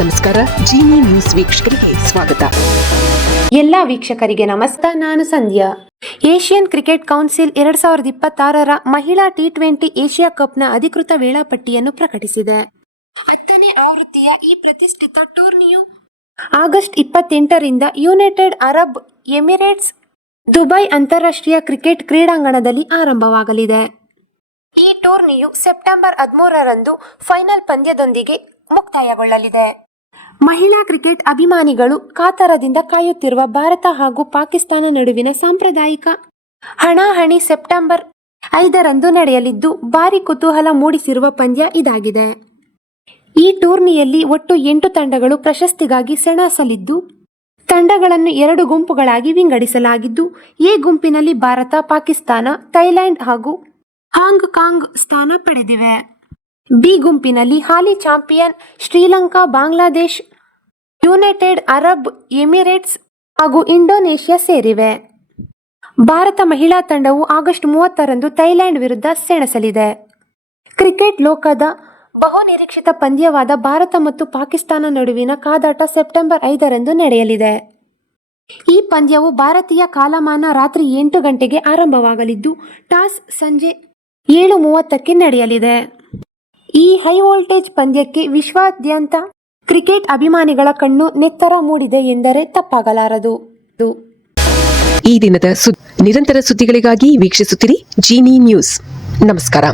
ನಮಸ್ಕಾರ. ಜಿನಿ ನ್ಯೂಸ್ ವೀಕ್ಷಕರಿಗೆ ಸ್ವಾಗತ. ಎಲ್ಲ ವೀಕ್ಷಕರಿಗೆ ನಮಸ್ಕಾರ. ನಾನು ಸಂಧ್ಯಾ. ಏಷ್ಯನ್ ಕ್ರಿಕೆಟ್ ಕೌನ್ಸಿಲ್ 2026ರ ಮಹಿಳಾ T20 ಏಷ್ಯಾ ಕಪ್ನ ಅಧಿಕೃತ ವೇಳಾಪಟ್ಟಿಯನ್ನು ಪ್ರಕಟಿಸಿದೆ. 10ನೇ ಆವೃತ್ತಿಯ ಈ ಪ್ರತಿಷ್ಠಿತ ಟೂರ್ನಿಯು ಆಗಸ್ಟ್ 28ರಿಂದ ಯುನೈಟೆಡ್ ಅರಬ್ ಎಮಿರೇಟ್ಸ್ ದುಬೈ ಅಂತಾರಾಷ್ಟ್ರೀಯ ಕ್ರಿಕೆಟ್ ಕ್ರೀಡಾಂಗಣದಲ್ಲಿ ಆರಂಭವಾಗಲಿದೆ. ಈ ಟೂರ್ನಿಯು ಸೆಪ್ಟೆಂಬರ್ 13ರಂದು ಫೈನಲ್ ಪಂದ್ಯದೊಂದಿಗೆ ಮುಕ್ತಾಯಗೊಳ್ಳಲಿದೆ. ಮಹಿಳಾ ಕ್ರಿಕೆಟ್ ಅಭಿಮಾನಿಗಳು ಕಾತರದಿಂದ ಕಾಯುತ್ತಿರುವ ಭಾರತ ಹಾಗೂ ಪಾಕಿಸ್ತಾನ ನಡುವಿನ ಸಾಂಪ್ರದಾಯಿಕ ಹಣಾಹಣಿ ಸೆಪ್ಟೆಂಬರ್ 5ರಂದು ನಡೆಯಲಿದ್ದು ಭಾರಿ ಕುತೂಹಲ ಮೂಡಿಸಿರುವ ಪಂದ್ಯ ಇದಾಗಿದೆ. ಈ ಟೂರ್ನಿಯಲ್ಲಿ ಒಟ್ಟು 8 ತಂಡಗಳು ಪ್ರಶಸ್ತಿಗಾಗಿ ಸೆಣಸಲಿದ್ದು, ತಂಡಗಳನ್ನು 2 ಗುಂಪುಗಳಾಗಿ ವಿಂಗಡಿಸಲಾಗಿದ್ದು, ಎ ಗುಂಪಿನಲ್ಲಿ ಭಾರತ, ಪಾಕಿಸ್ತಾನ, ಥೈಲ್ಯಾಂಡ್ ಹಾಗೂ ಹಾಂಗ್ಕಾಂಗ್ ಸ್ಥಾನ ಪಡೆದಿವೆ. ಬಿ ಗುಂಪಿನಲ್ಲಿ ಹಾಲಿ champion Sri Lanka, Bangladesh, United Arab Emirates ಹಾಗೂ ಇಂಡೋನೇಷ್ಯಾ ಸೇರಿವೆ. ಭಾರತ ಮಹಿಳಾ ತಂಡವು ಆಗಸ್ಟ್ 30ರಂದು ಥೈಲ್ಯಾಂಡ್ ವಿರುದ್ಧ ಸೆಣಸಲಿದೆ. ಕ್ರಿಕೆಟ್ ಲೋಕದ ಬಹುನಿರೀಕ್ಷಿತ ಪಂದ್ಯವಾದ ಭಾರತ ಮತ್ತು ಪಾಕಿಸ್ತಾನ ನಡುವಿನ ಕಾದಾಟ ಸೆಪ್ಟೆಂಬರ್ 5ರಂದು ನಡೆಯಲಿದೆ. ಈ ಪಂದ್ಯವು ಭಾರತೀಯ ಕಾಲಮಾನ ರಾತ್ರಿ 8 ಗಂಟೆಗೆ ಆರಂಭವಾಗಲಿದ್ದು, ಟಾಸ್ ಸಂಜೆ 7:30ಕ್ಕೆ ನಡೆಯಲಿದೆ. ಈ ಹೈ ವೋಲ್ಟೇಜ್ ಪಂದ್ಯಕ್ಕೆ ವಿಶ್ವಾದ್ಯಂತ ಕ್ರಿಕೆಟ್ ಅಭಿಮಾನಿಗಳ ಕಣ್ಣು ನೆತ್ತರ ಮೂಡಿದೆ ಎಂದರೆ ತಪ್ಪಾಗಲಾರದು. ಈ ದಿನದ ನಿರಂತರ ಸುದ್ದಿಗಳಿಗಾಗಿ ವೀಕ್ಷಿಸುತ್ತಿರಿ ಜಿನಿ ನ್ಯೂಸ್. ನಮಸ್ಕಾರ.